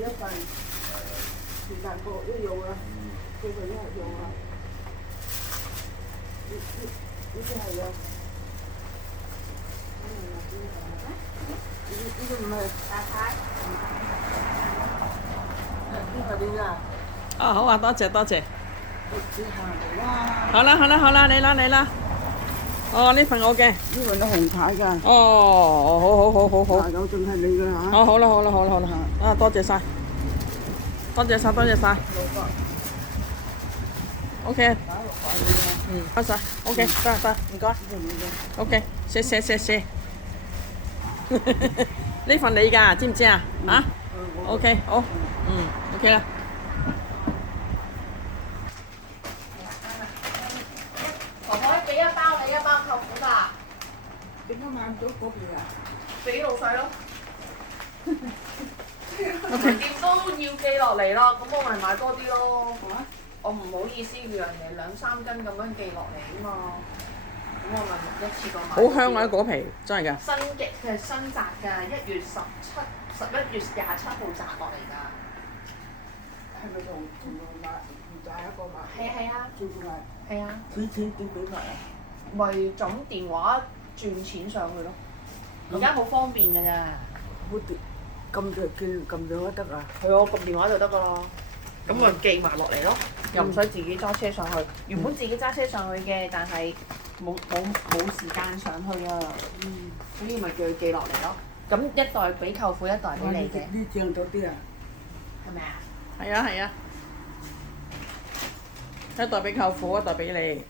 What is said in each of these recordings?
一份是但個一樣啊，佢份一樣啊。呢啲係啊。呢個唔係大牌。呢個點啊？哦，好啊，多謝多謝。你行嚟啦。好啦好啦好啦，你啦你啦。哦，呢份我嘅。呢份都紅牌㗎。哦，好。有仲係你㗎嚇。哦，好啦好啦好啦好啦。啊，多謝晒。多謝晒多謝晒。OK。唔該晒。OK，得唔該。OK，謝謝。呢份你㗎，知唔知啊？啊？OK，好。OK 啦。婆婆俾一包你，一包舅父㗎。點解買唔到嗰邊啊？俾老細咯。橫掂都要寄落嚟咯，咁我咪買多啲咯。我唔好意思要人哋2-3斤咁樣寄落嚟啊嘛，咁我咪一次過買。好香啊！果皮真係㗎。新嘅，佢係新摘㗎，11月27號摘落嚟㗎。係咪同買唔大一個買？係啊。仲係。係啊。錢點俾法啊？咪就咁電話轉錢上去咯。而家好方便㗎咋。好掂，撳就得啊！係啊，撳電話就得㗎啦。咁咪寄埋落嚟咯，又唔使自己揸車上去。原本自己揸車上去嘅，但係冇時間上去啊。所以咪叫佢寄落嚟咯。咁一袋俾舅父，一袋俾你嘅。呢正咗啲啊！係咪啊？係啊。一袋俾舅父，一袋俾你。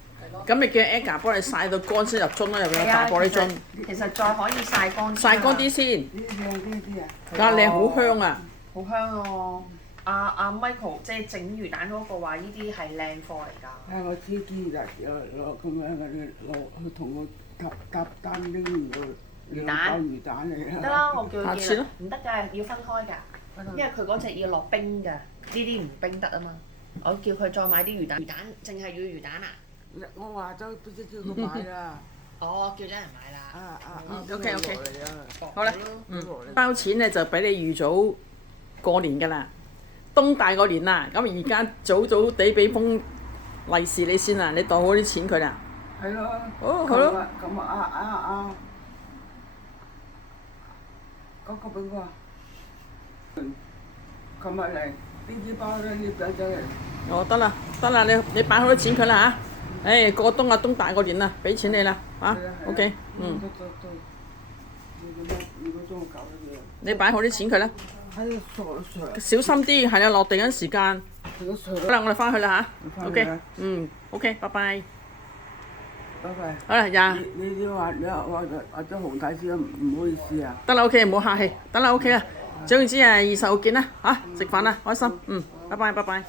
咁你叫 Aga 幫你曬到乾先入樽啦，入邊有大玻璃樽。其實再可以曬乾啲。曬乾啲先。呢啲啊！但係靚好香啊！好香喎！阿 Michael 即係整魚蛋嗰個話：呢啲係靚貨嚟㗎。係我知啲啦，攞咁樣攞去同我搭單拎魚蛋嚟啦。得啦，我叫佢寄啦。下次咯。唔得㗎，要分開㗎，因為佢嗰隻要落冰㗎，呢啲唔冰得啊嘛。我叫佢再買啲魚蛋。魚蛋淨係要魚蛋啊？我話咗俾隻叫佢買啦。哦，叫咗人買啦。OK。好啦，包錢咧就俾你預早過年㗎啦。冬大過年啦，咁而家早地俾封利是你先啦，你袋好啲錢佢啦。係咯。好咯。咁嗰個邊個啊？琴日嚟呢啲包咧，呢仔仔嚟。哦，得啦，你擺好啲錢佢啦嚇。誒，過冬啊，冬大過年啦，俾錢你啦嚇。OK，你擺好啲錢佢啦。小心啲，係啊，落地嗰陣時間。好啦，我哋翻去啦嚇。OK，OK，拜拜。拜拜。好啦，你話咗紅太子唔好意思啊。得啦 ，OK，唔好客氣。得啦 ，OK 啦。總言之20號見啦嚇，食飯啦，開心。拜拜。